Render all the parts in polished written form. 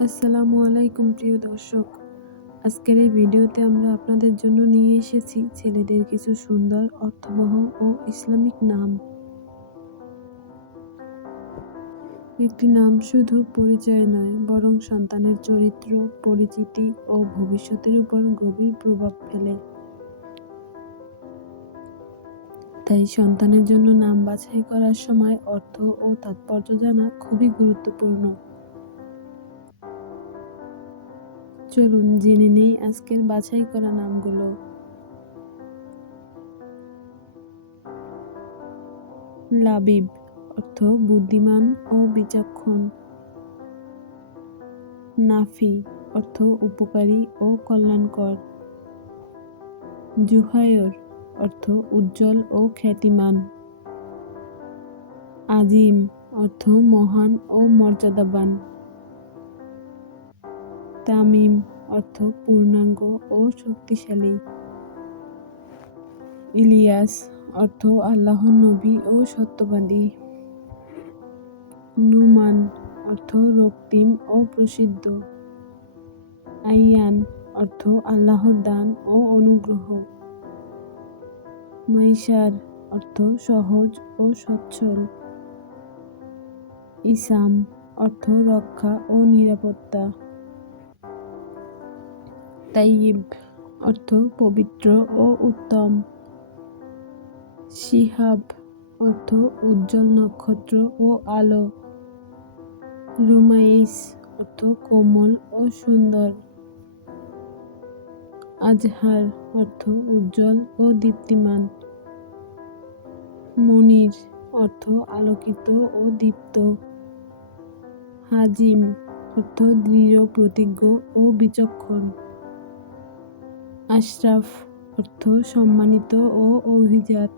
আসসালামু আলাইকুম প্রিয় দর্শক। আজকের এই ভিডিওতে আমরা আপনাদের জন্য নিয়ে এসেছি ছেলেদের কিছু সুন্দর, অর্থবহ ও ইসলামিক নাম। একটি নাম শুধু পরিচয় নয়, বরং সন্তানের চরিত্র, পরিচিতি ও ভবিষ্যতের উপর গভীর প্রভাব ফেলে। তাই সন্তানের জন্য নাম বাছাই করার সময় অর্থ ও তাৎপর্য জানা খুবই গুরুত্বপূর্ণ। চলুন জেনে নেই আজকের বাছাই করা নামগুলো। লাবিব অর্থ বুদ্ধিমান ও বিচক্ষণ। নাফি অর্থ উপকারী ও কল্যাণকর। জুহায়র অর্থ উজ্জ্বল ও খ্যাতিমান। আজিম অর্থ মহান ও মর্যাদাবান। তামিম অর্থ পূর্ণাঙ্গ ও শক্তিশালী। ইলিয়াস অর্থ আল্লাহর নবী ও সত্যবাদী। নুমান অর্থ রক্তিম ও প্রসিদ্ধ। আইয়ান অর্থ আল্লাহর দান ও অনুগ্রহ। মাইসার অর্থ সহজ ও সচ্ছল। ইসাম অর্থ রক্ষা ও নিরাপত্তা। তাইয়িব অর্থ পবিত্র ও উত্তম। শিহাব অর্থ উজ্জ্বল নক্ষত্র ও আলো। রুমাইস অর্থ কোমল ও সুন্দর। আজহার অর্থ উজ্জ্বল ও দীপ্তিমান। মুনির অর্থ আলোকিত ও দীপ্ত। হাজিম অর্থ দৃঢ় প্রতিজ্ঞ ও বিচক্ষণ। আশরাফ অর্থ সম্মানিত ও অভিজাত।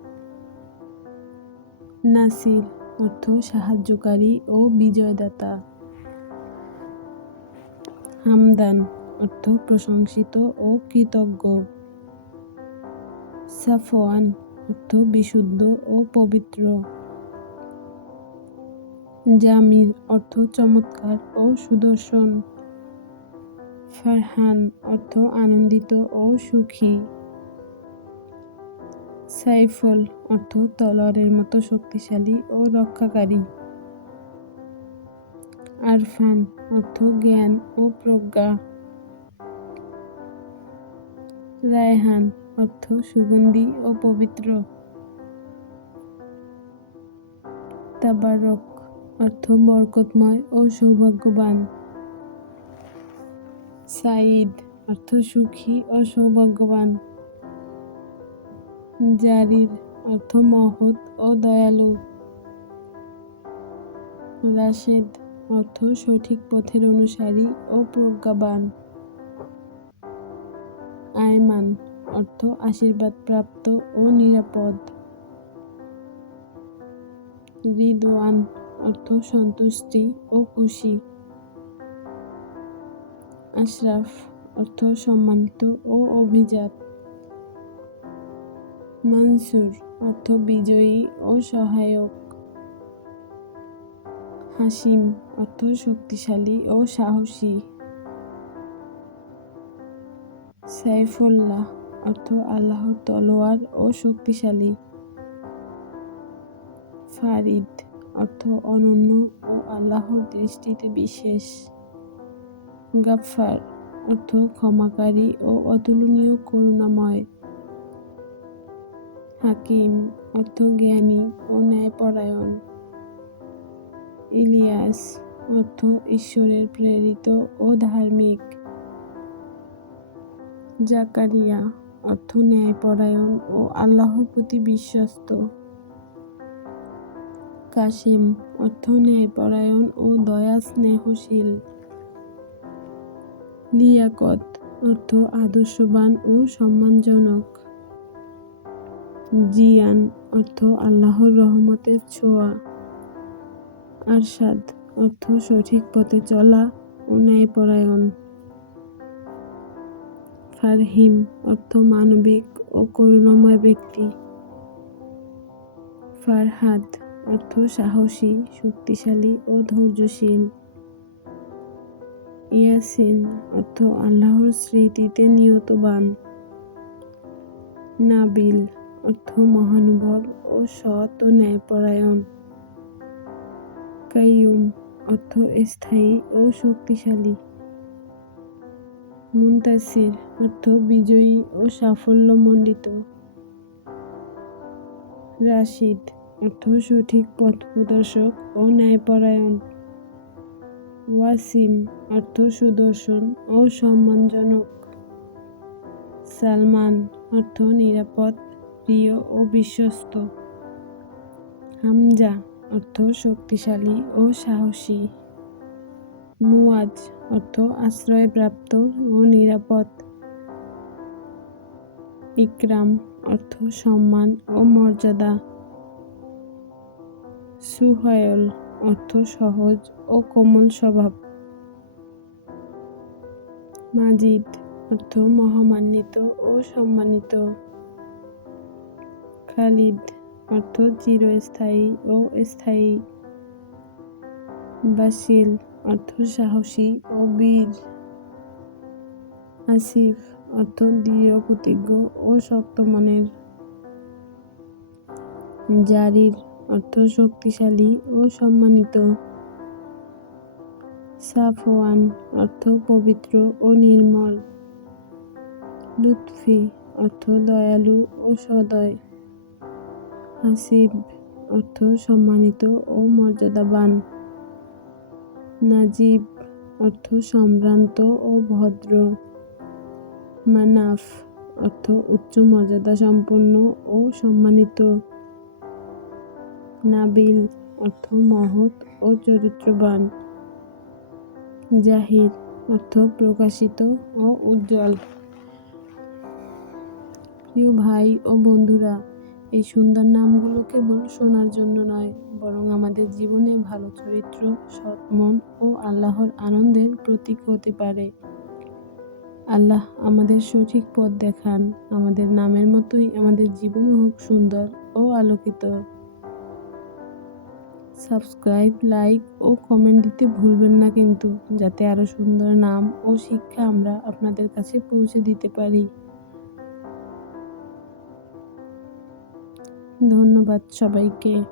নাসির অর্থ সাহায্যকারী ও বিজয়দাতা। হামদান অর্থ প্রশংসিত ও কৃতজ্ঞ। সাফওয়ান অর্থ বিশুদ্ধ ও পবিত্র। জামির অর্থ চমৎকার ও সুদর্শন। ফারহান অর্থ আনন্দিত ও সুখী। সাইফুল অর্থ তলোয়ারের মতো শক্তিশালী ও রক্ষাকারী। আরফান অর্থ জ্ঞান ও প্রজ্ঞা। রায়হান অর্থ সুগন্ধি ও পবিত্র। তাবারক অর্থ বরকতময় ও সৌভাগ্যবান। সাঈদ অর্থ সুখী ও সৌভাগ্যবান। জারির অর্থ মহৎ ও দয়ালু। রাশেদ অর্থ সঠিক পথের অনুসারী ও প্রজ্ঞাবান। আয়মান অর্থ আশীর্বাদপ্রাপ্ত ও নিরাপদ। রিদওয়ান অর্থ সন্তুষ্টি ও খুশি। আশরাফ অর্থ সম্মানিত ও অভিজাত। মনসুর অর্থ বিজয়ী ও সহায়ক। হাসিম অর্থ শক্তিশালী ও সাহসী। সাইফুল্লাহ অর্থ আল্লাহর তলোয়ার ও শক্তিশালী। ফারিদ অর্থ অনন্য ও আল্লাহর দৃষ্টিতে বিশেষ। গাফফার অর্থ ক্ষমাকারী ও অতুলনীয় করুণাময়। হাকিম অর্থ জ্ঞানী ও ন্যায়পরায়ণ। ইলিয়াস অর্থ ঈশ্বরের প্রেরিত ও ধার্মিক। জাকারিয়া অর্থ ন্যায়পরায়ণ ও আল্লাহর প্রতি বিশ্বস্ত। কাসেম অর্থ ন্যায়পরায়ণ ও দয়া স্নেহশীল। লিয়াকত অর্থ আদর্শবান ও সম্মানজনক। জিয়ান অর্থ আল্লাহর রহমতের ছোঁয়া। আরশাদ অর্থ সঠিক পথে চলা ও ন্যায়পরায়ণ। ফারহিম অর্থ মানবিক ও করুণাময় ব্যক্তি। ফারহাদ অর্থ সাহসী, শক্তিশালী ও ধৈর্যশীল। ইয়াসিন অর্থ আল্লাহর স্মৃতিতে নিয়ত বান। নাবিল অর্থ মহানুভব ও সৎ ও ন্যায়পরায়ণ। কাইয়ুম অর্থ স্থায়ী ও শক্তিশালী। মুনতাসির অর্থ বিজয়ী ও সাফল্যমণ্ডিত। রাশিদ অর্থ সঠিক পথ প্রদর্শক ও ন্যায়পরায়ণ। ওয়াসিম অর্থ সুদর্শন ও সম্মানজনক। সালমান অর্থ নিরাপদ, প্রিয় ও বিশ্বস্ত। হামজা অর্থ শক্তিশালী ও সাহসী। মুয়াজ অর্থ আশ্রয়প্রাপ্ত ও নিরাপদ। ইকরাম অর্থ সম্মান ও মর্যাদা। সুহায়ল অর্থ সহজ ও কোমল স্বভাব। মাজিদ অর্থ মহামান্বিত ও সম্মানিত। খালিদ অর্থ চিরস্থায়ী ও স্থায়ী। বাসিল অর্থ সাহসী ও বীর। আসিফ অর্থ দৃঢ় প্রতিজ্ঞ ও শক্ত মনের। জারির অর্থ শক্তিশালী ও সম্মানিত। সাফওয়ান অর্থ পবিত্র ও নির্মল। লুৎফি অর্থ দয়ালু ও সদয়। হাসিব অর্থ সম্মানিত ও মর্যাদাবান। নাজিব অর্থ সম্ভ্রান্ত ও ভদ্র। মানাফ অর্থ উচ্চ মর্যাদা সম্পন্ন ও সম্মানিত। নাবিল অর্থ মহৎ ও চরিত্রবান। জাহির অর্থ প্রকাশিত ও উজ্জ্বল। প্রিয় ভাই ও বন্ধুরা, এই সুন্দর নামগুলো কেবল শোনার জন্য নয়, বরং আমাদের জীবনে ভালো চরিত্র, সৎ মন ও আল্লাহর আনন্দের প্রতীক হতে পারে। আল্লাহ আমাদের সঠিক পথ দেখান। আমাদের নামের মতোই আমাদের জীবন হোক সুন্দর ও আলোকিত। সাবস্ক্রাইব, লাইক ও কমেন্ট দিতে ভুলবেন না কিন্তু, যাতে আরো সুন্দর নাম ও শিক্ষা আমরা আপনাদের কাছে পৌঁছে দিতে পারি। ধন্যবাদ সবাইকে।